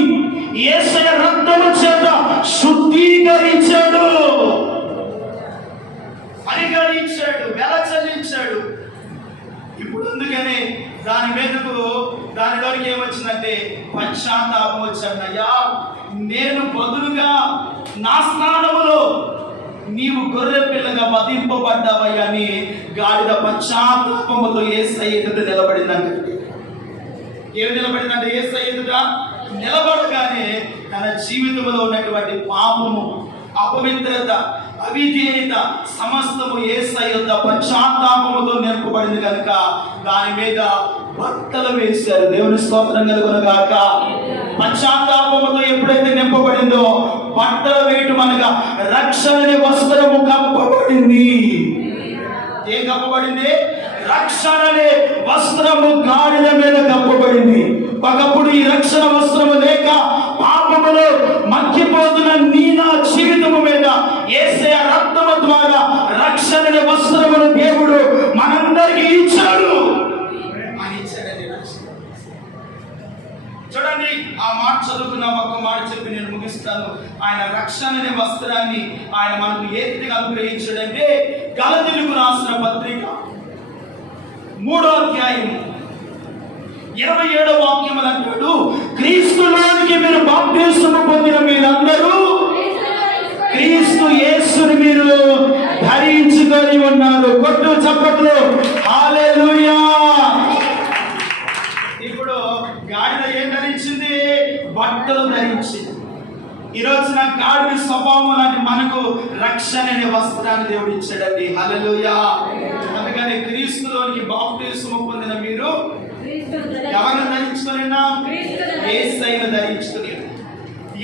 యేసయ్య రక్తము చేత శుద్ధీకరించాడు, పరిగణించాడు, వెల చెల్లించాడు. ఇప్పుడు అందుకనే దానిలోనికి ఏమొచ్చిందంటే పశ్చాత్తాపం వచ్చాడు. అయ్యా, నేను బదులుగా నా స్థానములో నీవు గొర్రె పిల్లగా వధింపబడ్డావయ్యా అని గాడిద పశ్చాత్తాపముతో యేసయ్య ఎదుట నిలబడిందంటే, ఏమి నిలబడిందంటే యేసయ్య ఎదుట నిలబడగానే తన జీవితంలో ఉన్నటువంటి పాపము, అపవిత్రత, అవిధేయత సమస్తము యేసయ్య యొద్ద పశ్చాత్తాపముతో నింపబడింది కనుక దాని మీద బట్టలు వేశారు. దేవుని స్తోత్రం కలుగునుగాక. పశ్చాత్తాపముతో ఎప్పుడైతే నింపబడిందో బట్టలు వేయటం అనగా రక్షణ వస్త్రము కప్పబడింది. ఏం కప్పబడింది? రక్షణ వస్త్రము గాడిద మీద కప్పబడింది. ఒకప్పుడు ఈ రక్షణ వస్త్రము లేక పాపములో మగ్గిపోతున్న నా జీవితము మీద యేసయ్య రక్తము ద్వారా రక్షణ వస్త్రమును దేవుడు మనందరికీ ఇచ్చాడు. చూడండి, ఆ మాట చదువుకున్న ఒక మాట చెప్పి నేను ముగిస్తాను. ఆయన రక్షణ అనే వస్త్రాన్ని ఆయన మనకు ఏ రీతిగా అనుగ్రహించాడంటే, గలతీయులకు రాసిన పత్రిక 3వ అధ్యాయం 27వ వాక్యములు అంటాడు, క్రీస్తులోనికి మీరు బాప్తిస్మము పొందిన మీరందరూ క్రీస్తు యేసుని మీరు ధరించుకొని ఉన్నారు. కొట్టు చప్పట్లు. హల్లెలూయా. ఇప్పుడు గాడిద ఏం ధరించింది? బట్టలు ధరించింది. ఈ రోజున గాడిద స్వభావం లాంటి మనకు రక్షణ అనే వస్త్రాన్ని దేవుడు ఇచ్చాడండి. హల్లెలూయా. అందుకని క్రీస్తులోనికి బాప్తిస్మము పొందిన మీరు క్రీస్తును ధరించు. ఎవరిని ధరించుకున్నా? క్రీస్తును ధరించు. యేసయ్యను ధరించుకుని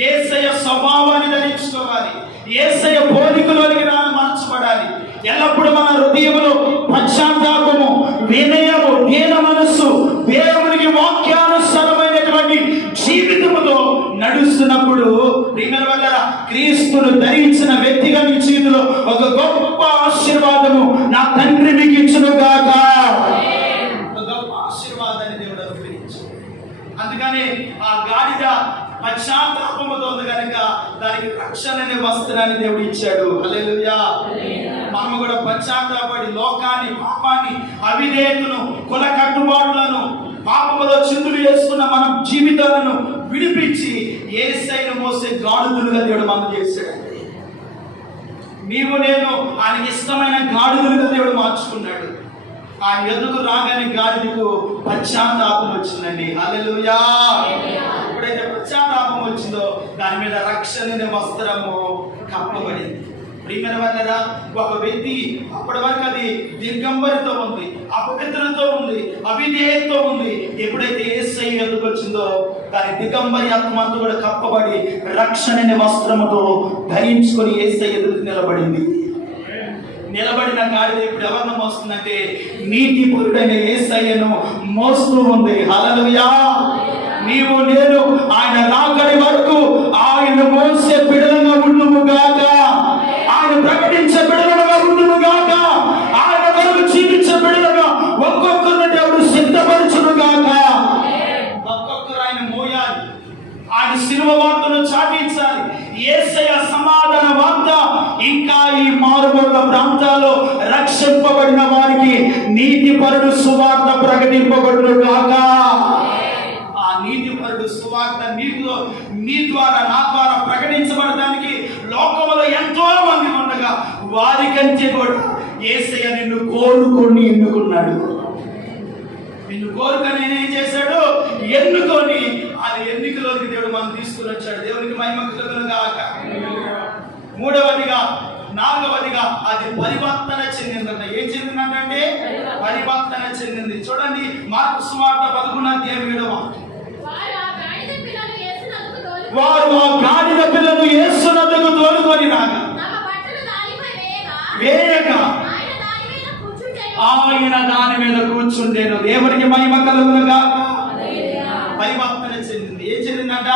యేసయ్య స్వభావాన్ని ధరించుకోవాలి. యేసయ్య పోలికలోనికి మార్చబడాలి. ఎల్లప్పుడూ మన హృదయములో పశ్చాత్తాపము, వినయము, దీన మనస్సు, దేవునికి వాక్యానుసారమైనటువంటి జీవితముతో నడుస్తున్నప్పుడు ప్రియమైన వాళ్ళారా, క్రీస్తును ధరించిన వ్యక్తిగా మీ జీవితంలో ఒక గొప్ప ఆశీర్వాదము నా తండ్రి మీకు ఇచ్చునుగాక. ఒక గొప్ప ఆశీర్వాదాన్ని దేవుడు అనుగ్రహించు. అందుకని ఆ గాడిద పశ్చాత్తాపముతో ఉంది కనుక దానికి రక్షణ అనే వస్త్రాన్ని దేవుడు ఇచ్చాడు. హల్లెలూయా. మనము కూడా పశ్చాత్తాపడి లోకాన్ని, పాపాన్ని, అవిధేయతను, కుల కట్టుబాట్లను, పాపములో చిందులు వేసుకున్న మన జీవితాలను విడిపించి యేసయ్యను మోసే గాడిదలుగా దేవుడు మనం చేశాడు. నీవు నేను ఆయనకి ఇష్టమైన గాడిదలుగా దేవుడు మార్చుకున్నాడు. ఆయన ఎదుగు రాగానే గాడిదకు పశ్చాత్తాపం వచ్చిందండి. హల్లెలూయా. ఎప్పుడైతే పశ్చాత్తాపం వచ్చిందో దాని మీద రక్షణ అనే వస్త్రము కప్పబడింది. ప్రియమైన వాళ్ళరా, ఒక వ్యక్తి అప్పటి వరకు అది దిగంబరితో ఉంది, అపవిత్రతో ఉంది, అవిధేయతతో ఉంది. ఎప్పుడైతే యేసయ్య ఎదుగు వచ్చిందో దాని దిగంబరి ఆత్మతో కూడా కప్పబడి రక్షణ అనే వస్త్రముతో ధరించుకొని యేసయ్య ఎదుగు నిలబడింది. నిలబడిన గాడిద ఇప్పుడు ఎవరిని మోస్తుందంటే నీతిపరుడైన యేసయ్యను మోస్తూ ఉంది. హల్లెలూయా. నీవు నేను ఆయన రాకడి వరకు ఆయన మోసే బిడలుగా ఉండుముగాక, ఆయన ప్రకటించే బిడలుగా ఉండుముగాక, ఆయన కొరకు జీవించే బిడలుగా ఒక్కొక్కరిని దేవుడు సిద్ధపరచునుగాక. ఒక్కొక్కరు ఆయన మోయాలి, ఆయన శిలువ వార్తను చాటించాలి. యేసయ్య సమాధాన వార్త ఇంకా ఈ మారుమూల ప్రాంతాల్లో రక్షింపబడిన వారికి నీతిపరుడు సువార్త ప్రకటింపబడును గాక. ఆ నీతిపరుడు సువార్త నీ ద్వారా నా ద్వారా ప్రకటించబడడానికి లోకంలో ఎంతో మంది ఉండగా వారికంటే కూడా యేసయ్య నిన్ను కోరుకొని ఎన్నుకున్నాడు. నిన్ను కోరుకొని ఏం చేశాడు? ఎన్నుకొని ఆయన ఎన్నికలోకి దేవుడు మనం తీసుకుని వచ్చాడు. దేవునికి మహిమ కలుగును గాక. మూడవదిగా, నాలుగవదిగా అది పరివర్తన చెందిందంట. ఏం చెందిందంటే పరివర్తన చెందింది. చూడండి, మార్కు సువార్త 11:7. వారు ఆ గాడిద పిల్లను యేసునందుకు తోలుకొని రాగా వేయగా ఆయన దాని మీద కూర్చుండేను. దేవునికి మహిమ కలుగును గాక. పరివర్తన చెందింది. ఏం చెందిందంట?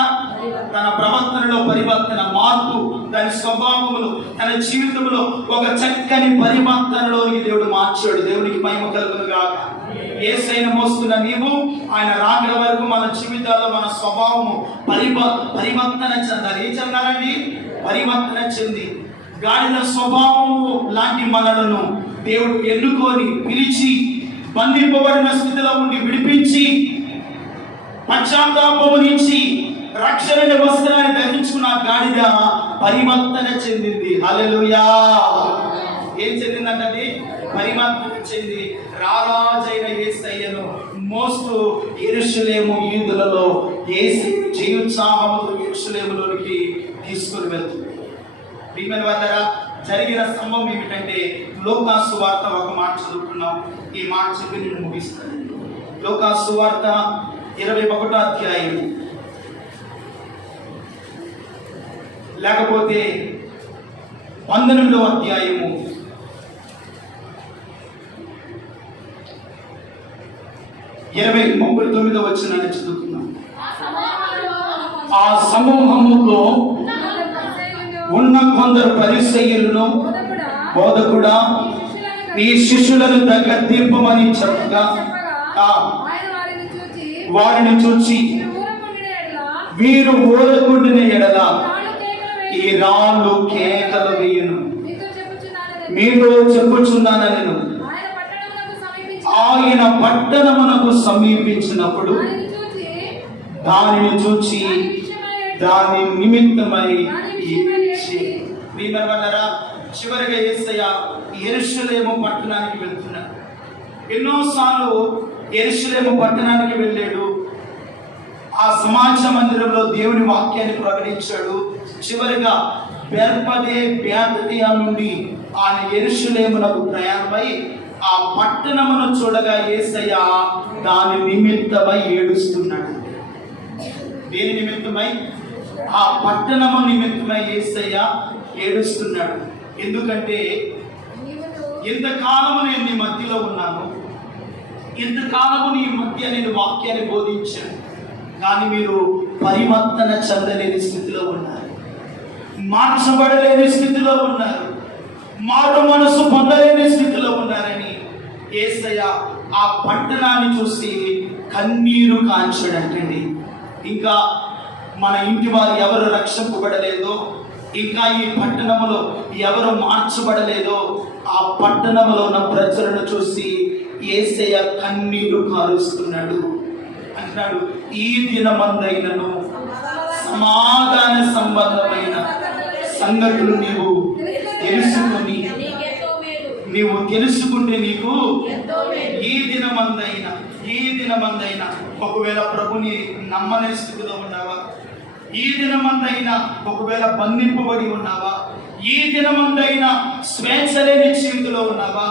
తన ప్రవర్తనలో పరివర్తన, మార్పు, దాని స్వభావములు, తన జీవితంలో ఒక చక్కని పరివర్తనలోనికి దేవుడు మార్చాడు. దేవునికి మహిమ కలుగును గాక. యేసయ్యను మోస్తున్న నీవు ఆయన రాకడ వరకు మన జీవితాల్లో మన స్వభావము పరివర్తన చెందాలి. ఏం చెందాలండి? పరివర్తన చెంది గాడిద స్వభావము లాంటి మనలను దేవుడు ఎన్నుకొని పిలిచి బంధింపబడిన స్థితిలో ఉండి విడిపించి పశ్చాత్తాపము నుంచి రక్షణ వస్త్రాన్ని ధరించుకున్న గాడిద పరివర్తన చెందింది. హల్లెలూయా. ఏం చెందిందంటే పరివర్తన చెంది రారాజైన యేసయ్యను మోస్తూ యెరూషలేము యూదులలో యేసయ్య జయోత్సాహముతో యెరూషలేములోనికి తీసుకుని వెళ్తుంది. ప్రియమైన వాళ్ళారా, జరిగిన సంభవం ఏమిటంటే లూకాసు వార్త ఒక మాట చదువుకున్నాం. ఈ మాట చెప్పి నేను ముగిస్తాను. లూకాసు వార్త 21వ అధ్యాయం, లేకపోతే 19వ అధ్యాయము 29వ వచనాన్ని చదువుతున్నాం. ఆ సమూహములో ఉన్న కొందరు పరిసయ్యులను, బోధకుడా నీ శిష్యులను దగ్గర తీర్పమని చెప్పగా వారిని చూచి వీరు ఊరకుండిన ఎడల ఈ రాళ్ళు కేకలు వేయును మీతో చెప్పుచున్నానని ఆయన పట్టణమునకు సమీపించినప్పుడు దానిని చూచి దాని నిమిత్తమై చివరిగా యేసయ్య యెరూషలేము పట్టణానికి వెళ్తున్నాడు. ఎన్నోసార్లు యెరూషలేము పట్టణానికి వెళ్ళాడు. ఆ సమాజ మందిరంలో దేవుని వాక్యాన్ని ప్రకటించాడు. చివరిగా బెర్పదే బేతనియా నుండి ఆయన యెరూషలేమునకు ప్రయాణమై ఆ పట్టణమును చూడగా యేసయ్య దాని నిమిత్తమై ఏడుస్తున్నాడు. దేని నిమిత్తమై? ఆ పట్టణము నిమిత్తమై యేసయ్య ఏడుస్తున్నాడు. ఎందుకంటే ఇంతకాలము నేను నీ మధ్యలో ఉన్నాను, ఇంతకాలము నీ మధ్య నేను వాక్యాన్ని బోధించాను, కానీ మీరు పరివర్తన చెందలేని స్థితిలో ఉన్నారు, మార్చబడలేని స్థితిలో ఉన్నారు, మారు మనసు పొందలేని స్థితిలో ఉన్నారని యేసయ్య ఆ పట్టణాన్ని చూసి కన్నీరు కాంచాడంటండి. ఇంకా మన ఇంటి వారు ఎవరు రక్షింపబడలేదో, ఇంకా ఈ పట్టణంలో ఎవరు మార్చబడలేదో ఆ పట్టణంలో ఉన్న ప్రజలను చూసి యేసయ్య కన్నీరు కారుస్తున్నాడు. అంటున్నాడు, ఈ దినమందైనను సమాధాన సంబంధమైన సంగతులు నీవు తెలుసుకుంటే నీకు ఈ దినమందైనా ఒకవేళ ప్రభుని నమ్మని స్థితిలో ఉన్నావా, ఈ దినమందైనా ఒకవేళ బంధింపబడి ఉన్నావా, ఈ దినమందైనా స్వేచ్ఛ లేని స్థితిలో ఉన్నావా,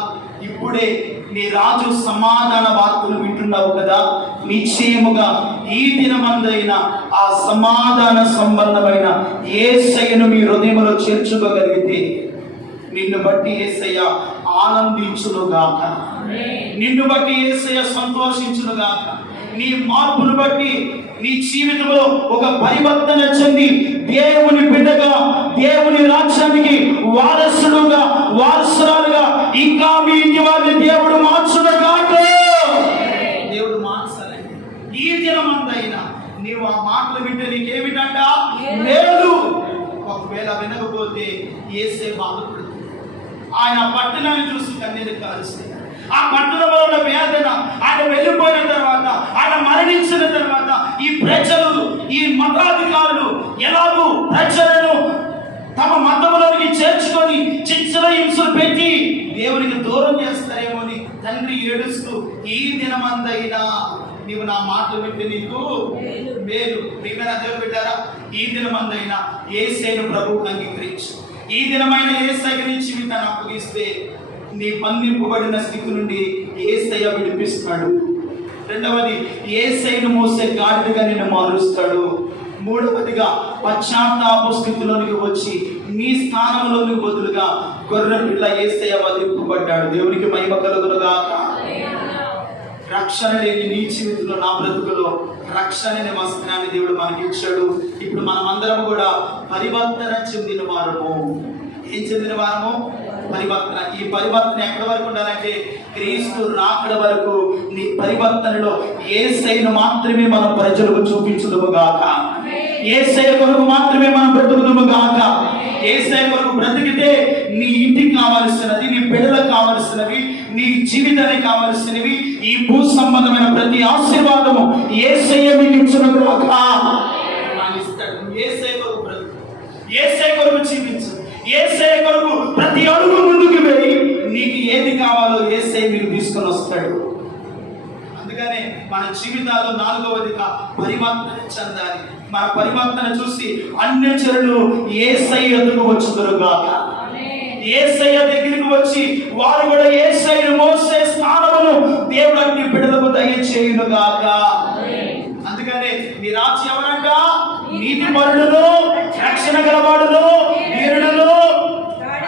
ఇప్పుడే నీ రాజు సమాధాన వార్తలు వింటున్నావు కదా, నిశ్చయముగా ఈ దినమందైనా ఆ సమాధాన సంబంధమైన యేసయ్యను మీ హృదయంలో చేర్చుకోగలిగితే నిన్ను బట్టి యేసయ్య ఆనందించునుగాక, నిన్ను బట్టి యేసయ్య సంతోషించునుగాక. నీ మార్పును బట్టి నీ జీవితంలో ఒక పరివర్తన చెంది దేవుని బిడ్డగా, దేవుని రాజ్యానికి వారసురాలుగా ఇంకా మీ ఇంటి వారిని దేవుడు మార్చునుగాక. దేవుడు మార్చాలండి. ఈ దినమందైనా నీవు ఆ మాటలు వింటే నీకేమిటంట? మేలు. ఒకవేళ వినకపోతే యేసే బాధపడుతుంది. ఆయన పట్టణాన్ని చూసి కన్నీరు కారుస్తాయి. ఆ పట్టణంలో ఉన్న వేదన, ఆయన వెళ్ళిపోయిన తర్వాత, ఆయన మరణించిన తర్వాత ఈ ప్రజలు, ఈ మతాధికారులు ఎలాగూ ప్రజలను తమ మతంలోనికి చేర్చుకొని చిచ్చల హింసలు పెట్టి దేవునికి దూరం చేస్తారేమో అని తండ్రి ఏడుస్తూ, ఈ దినమందైనా నీవు నా మాటలు వింటే నీకు మేలు. ప్రియమైన దేవుడు బిడ్డారా, ఈ దినమందైనా యేసయ్యను ప్రభువుకు అంగీకరించు. ఈ దినమైన యేసయ్య గురించి జీవితాన్ని అప్పగిస్తే నీ బంధింపబడిన స్థితి నుండి యేసయ్య విడిపిస్తాడు. రెండవది, యేసయ్యను మోసే గాడిదగా నిన్ను మారుస్తాడు. మూడవదిగా, పశ్చాత్తాప స్థితిలోనికి వచ్చి నీ స్థానంలోనికి బదులుగా గొర్రె పిల్ల యేసయ్య వధింపబడ్డాడు. దేవునికి మహిమ కలుగునుగాక. రక్షణ లేని నీ జీవితంలో, నా బ్రతుకులో రక్షణ అనే వస్త్రాన్ని దేవుడు మనకి ఇచ్చాడు. ఇప్పుడు మనమందరం కూడా పరివర్తన చెందిన వారము. ఏం చెందిన వారము? పరివర్తన. ఈ పరివర్తన ఎక్కడి వరకు ఉండాలంటే క్రీస్తు రాకడ వరకు. నీ పరివర్తనలో యేసయ్యను మాత్రమే మనం ప్రజలకు చూపించుదుము గాక, యేసయ్య కొరకు మాత్రమే మనం బ్రతుకుదుము గాక. యేసయ్య కొరకు బ్రతికితే నీ ఇంటికి కావలసినది, నీ బిడ్డలకు కావలసినవి, నీ జీవితానికి కావలసినవి, ఈ భూ సంబంధమైన ప్రతి ఆశీర్వాదము యేసయ్య మీకు ఇచ్చును గాక. యేసయ్య కొరకు బ్రతుకు, యేసయ్య కొరకు జీవించు, యేసయ్య కొరకు ప్రతి అడుగు ముందుకు వెళ్ళి నీకు ఏది కావాలో యేసయ్య మీకు తీసుకొని వస్తాడు. అందుకనే మన జీవితాల్లో నాలుగవదిగా పరివర్తన చెందాలి. మన పరివర్తన చూసి అన్యజనులు యేసయ్య ఎదురుకు వచ్చుదురుగాక. యేసయ్య దగ్గరికి వచ్చి వారు కూడా యేసయ్యను మోసే స్థానమును దేవుడు అన్ని బిడ్డలకు దయచేయునుగాక. అందుకనే నీ రాజ్యం ఎవరంట? నీతిపరులను, రక్షణ గలవాడును, వీరుడును,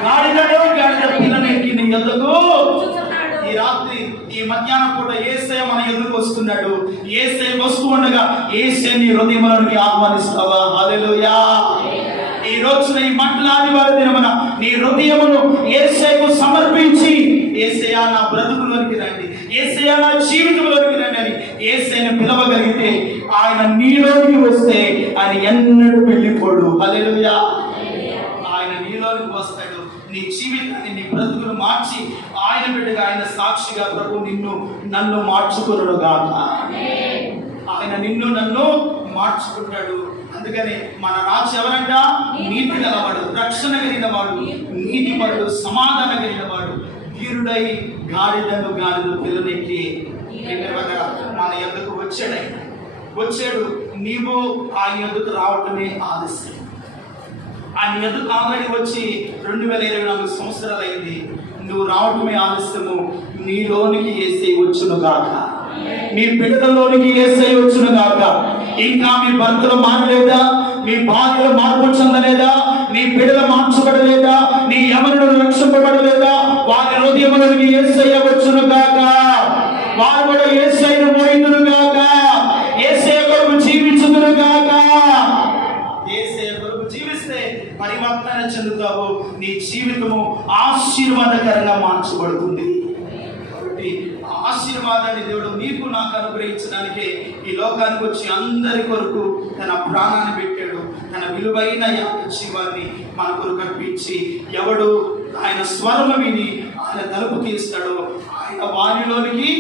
గాడిదను, గాడిద పిల్లనెక్కి నీ యొద్దకు. ఈ రాత్రి, ఈ మధ్యాహ్నం పూట యేసయ్య మన ఎదురుకు వస్తున్నాడు. యేసయ్య వస్తూ ఉండగా యేసయ్య నీ హృదయంలోనికి ఆహ్వానిస్తావా? హల్లెలూయా. ఈ రోజున ఈ మంటల ఆదివారం దినమున నీ హృదయమును యేసయ్యకు సమర్పించి, యేసయ్య నా బ్రతుకులోనికి రండి, యేసయ్య నా జీవితంలోనికి రండి అని యేసయ్యను పిలవగలిగితే ఆయన నీలోనికి వస్తే ఆయన ఎన్నడూ వెళ్ళిపోడు. హల్లెలూయా. ఆయన నీలోనికి వస్తాడు. నీ జీవితాన్ని, నీ బ్రతుకును మార్చి ఆయన బిడ్డగా, ఆయన సాక్షిగా ప్రభు నిన్ను నన్ను మార్చుకున్నాడు గాక. ఆయన నిన్ను నన్ను మార్చుకుంటాడు. అందుకనే మన రాజు ఎవరంట? నీతి గలవాడు, రక్షణ కలిగిన వాడు, నీతిపరుడు, సమాధానం కలిగిన వాడు, వీరుడై గాడిదను పిల్లనెక్కి మన యొద్దకు వచ్చాడు. నీవు ఆయన యొద్దకు రావటమే ఆలస్యం. ఆయన యొద్దకు ఆల్రెడీ వచ్చి 2024 సంవత్సరాలు అయింది. నువ్వు రావటమే ఆలస్యము. నీలోనికి యేసయ్య వచ్చును గాక, నీ బిడ్డలలోనికి యేసయ్య వచ్చును గాక. ఇంకా మీ భర్తలు మారలేదా? మీ భార్యలు మార్పు చెందలేదా? నీ బిడ్డలు మార్చబడలేదా? నీ యవనులు రక్షింపబడలేదా? వారి హృదయములోనికి యేసయ్య వచ్చును గాక. వారు కూడా యేసయ్యను మోయుదురు గాక, యేసయ్య కొరకు జీవించుదురు గాక. యేసయ్య కొరకు జీవిస్తే పరివర్తన చెందుతావు, నీ జీవితము ఆశీర్వాదకరంగా మార్చబడుతుంది. కాబట్టి ఆ ఆశీర్వాదాన్ని దేవుడు నీకు నాకు అనుగ్రహించడానికే ఈ లోకానికి వచ్చి అందరి కొరకు తన ప్రాణాన్ని పెట్టాడు. తన విలువైన జీవాన్ని మన కొరకు అర్పించి, ఎవడు ఆయన స్వరము విని ఆయన తలుపు తీస్తాడో ఆయన వారిలోనికి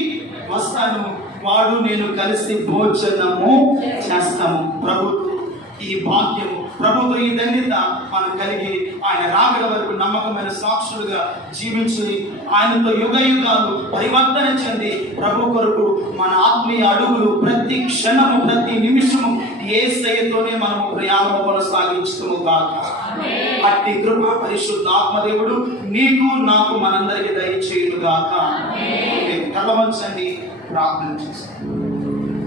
వస్తాను, వాడు నేను కలిసి భోజనము చేస్తాము. ప్రభుత్వం ఈ భాగ్యము, ప్రభుత్వ ఈ ధన్యత మనం కలిగి ఆయన రాకడ వరకు నమ్మకమైన సాక్షులుగా జీవించి ఆయనతో యుగ యుగాలు పరివర్తన చెంది ప్రభు కొరకు మన ఆత్మీయ అడుగులు ప్రతి క్షణము ప్రతి నిమిషము యేసయ్యతోనే మనము ప్రయాణము కొనసాగించుతుము గాక. అట్టి కృప పరిశుద్ధ ఆత్మదేవుడు నీకు నాకు మనందరికీ దయచేయును గాక. కళ్ళ వంచండి, ప్రార్థన చేస్తాం.